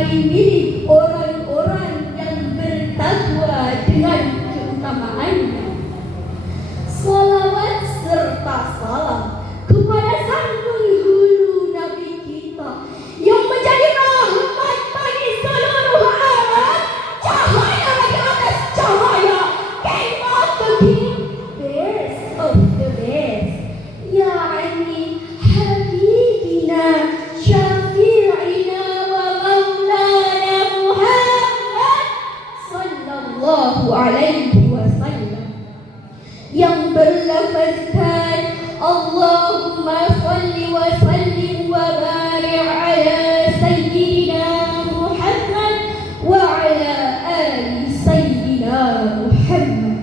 menjadi milik orang-orang yang bertakwa dengan keutamaannya. Salawat serta salam kepada sang penghulu Nabi kita yang menjadi rahmat bagi seluruh alam, cahaya di atas cahaya, king of the king, best of the best, yani habibina syafi'ina wa maulana Muhammad sallallahu alaihi wasallam, yang berlafazkan Allahumma salli wa sallim wa barik ala sayyidina Muhammad wa ala ali sayyidina Muhammad.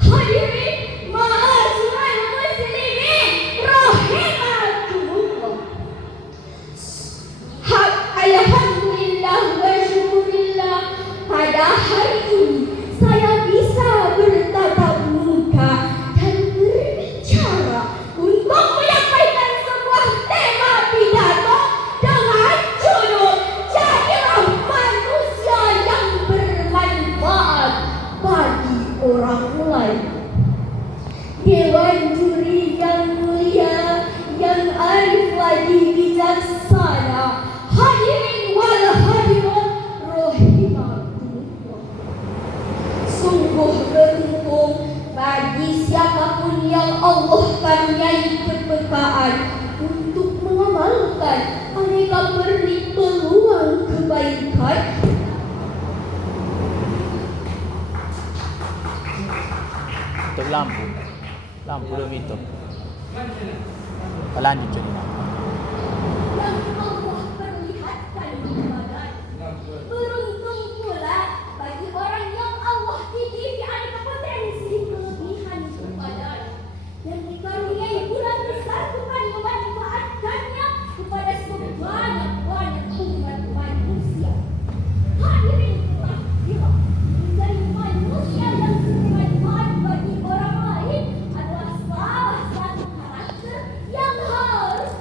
Hadirin ma'asyiral muslimin rahimakumullah. Alhamdulillah wa syukurillah, pada hari ini saya bisa bertatap muka dan berbicara untuk menyampaikan sebuah tema pidato dengan judul Jadilah Manusia yang Bermanfaat bagi Orang Lain. Dewan juri yang mulia, yang arif lagi bijaksana, hadirin wal hadirat rahimakumullah. Sungguh beruntung bagi siapapun yang Allah karuniai kepekaan untuk mengamalkan aneka beri peluang kebaikan. Tutup lampu. Lampu belum itu. Lanjut jadi lampu. Yang Allah perlihatkan kepadanya. Beruntung pula bagi orang yang Allah titipi aneka potensi kelebihan kepadanya, dan dikaruniai pula kesatuan memanfaatkannya kepada sebanyak-banyak umat manusia. Hadirin rahimah, menjadi manusia yang bermanfaat bagi orang lain adalah salah satu karakter yang harus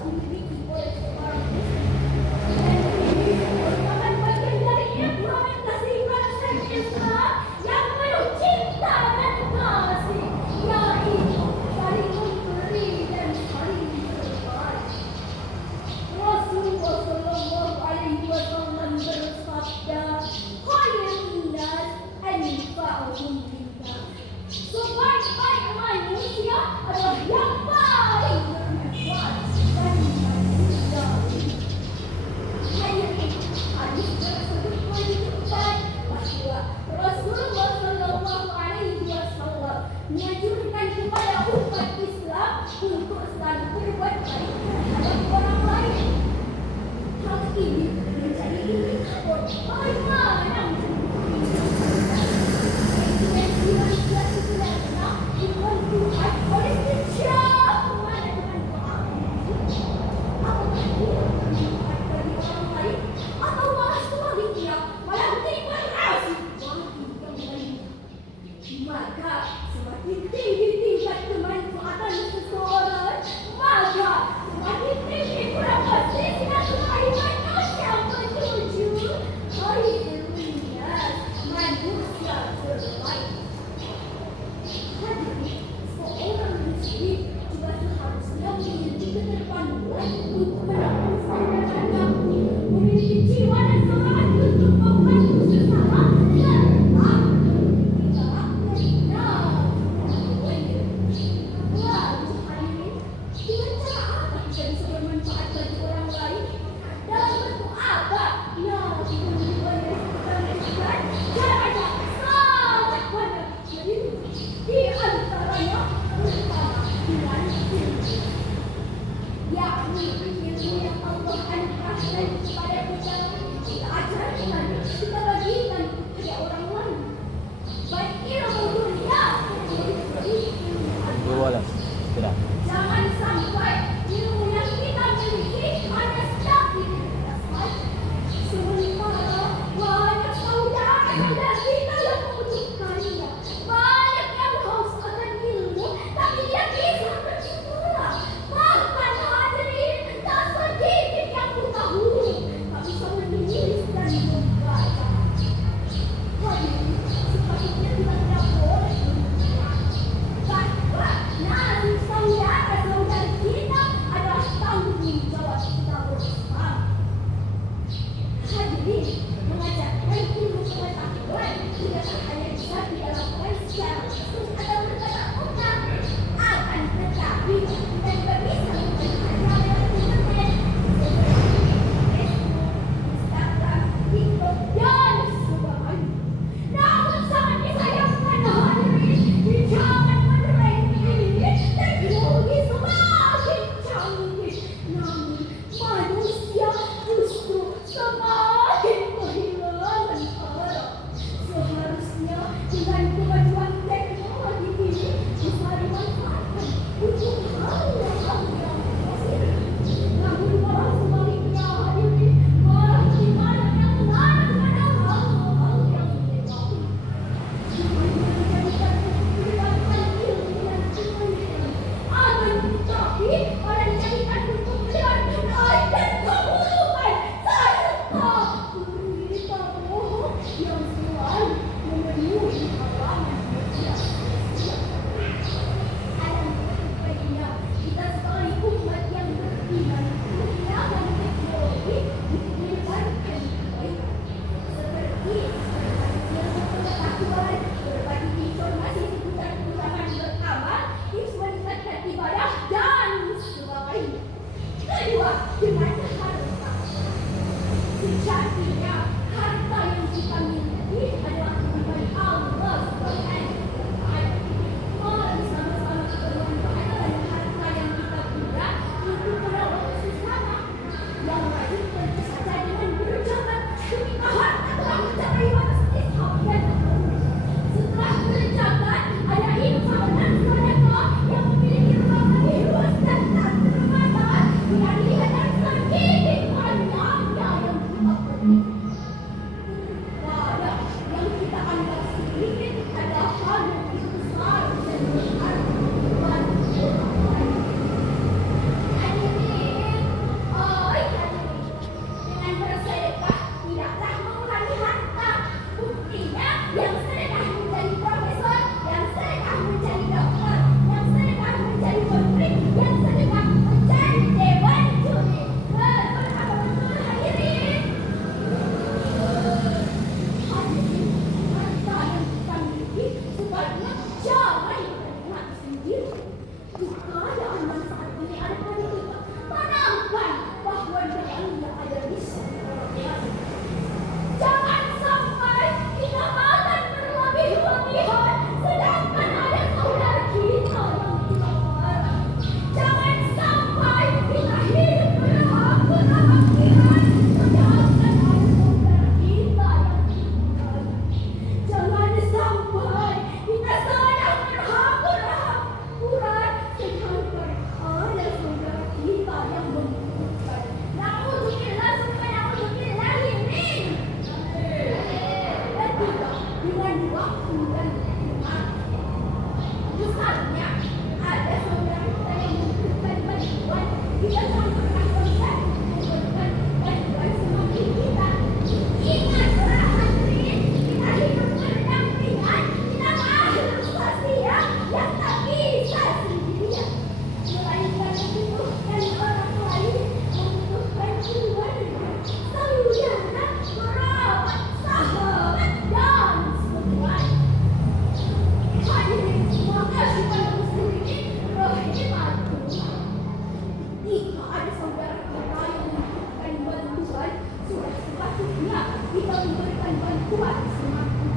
kuat semakin.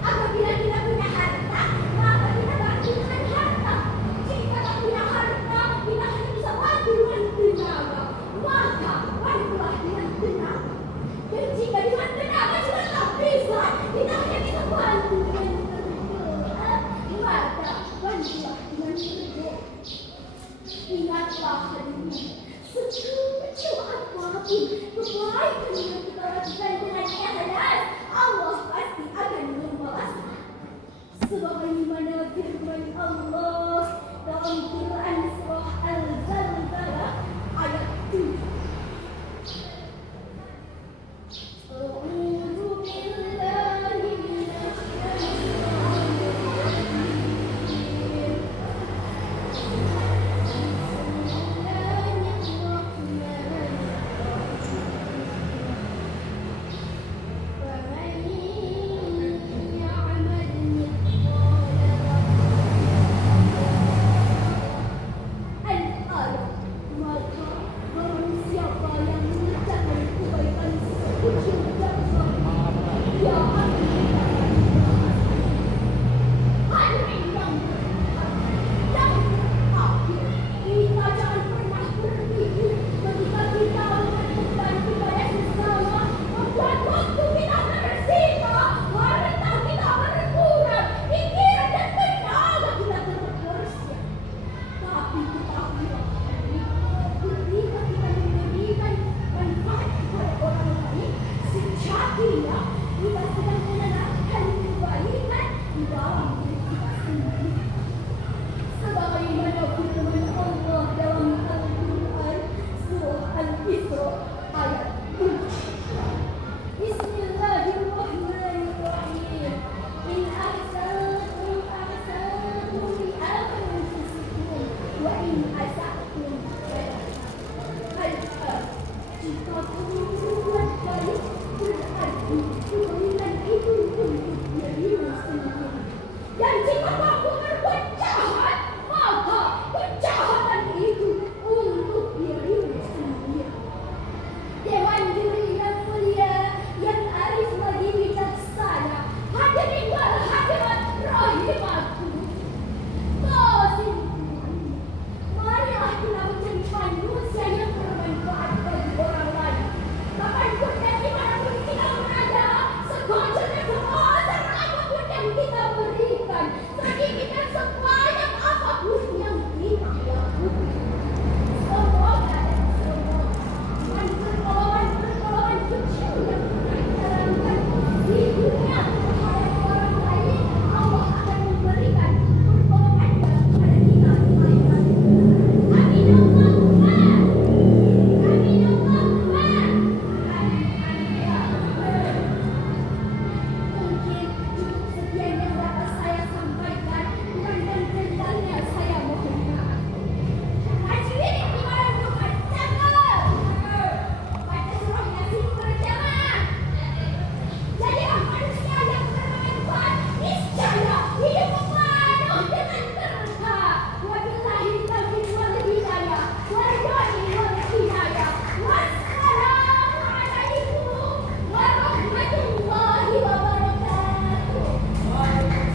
Apabila kita punya harta, maka kita bantu dengan harta. Jika tak punya harta, kita hanya bisa bantu dengan tenaga. Maka bantulah dengan tenaga. Dan jika dengan tenaga juga tak bisa, kita hanya bisa bantu dengan tenaga. Maka bantulah dengan tenaga. Ingatlah hadirin, sekecil apapun kebaikan yang kita lakukan dengan ikhlas, Allah pasti akan membalasnya. Sebagaimana firman Allah dalam Quran